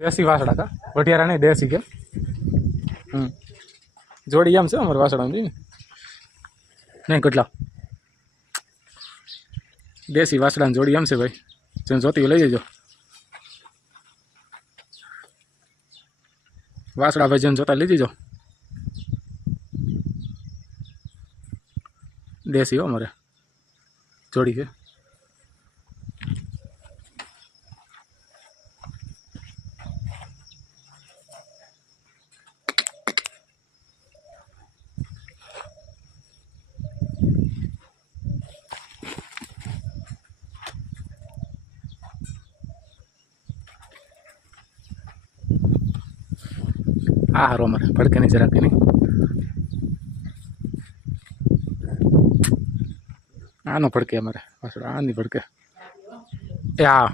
દેશી વાસડા કા વઢિયારા નહીં દેશી કે હમ જોડી એમ છે અમારે વાસડા ને નહીં કેટલા દેશી વાસડાની જોડી એમ છે ભાઈ જેને જોતી હોય લઈ જજો વાસડા ભાઈ જેને જોતા લઈ જજો દેશી હો અમારે જોડી છે આ હારો અમારે. ભડકે નહીં, જરાક નહીં આનો ભડકે અમારે. પાછળ આની ભડકે. એ હા